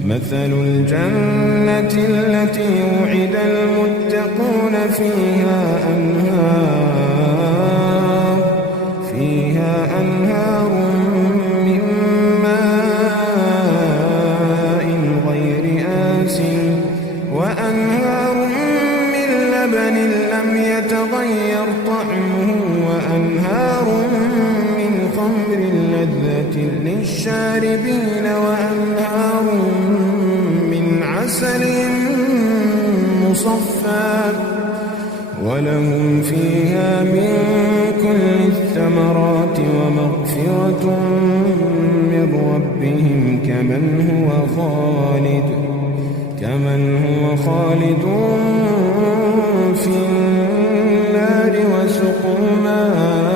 مثل الجنة التي وعد المتقون فيها أنهار من ماء غير آسن وأنهار من لبن لم يتغير طعمه وأنهار من خمر لذة للشاربين وأنهار من عسل مصفى ولهم فيها من كل الثمرات ومغفرة من ربهم كمن هو خالد في النار وسقوا ماء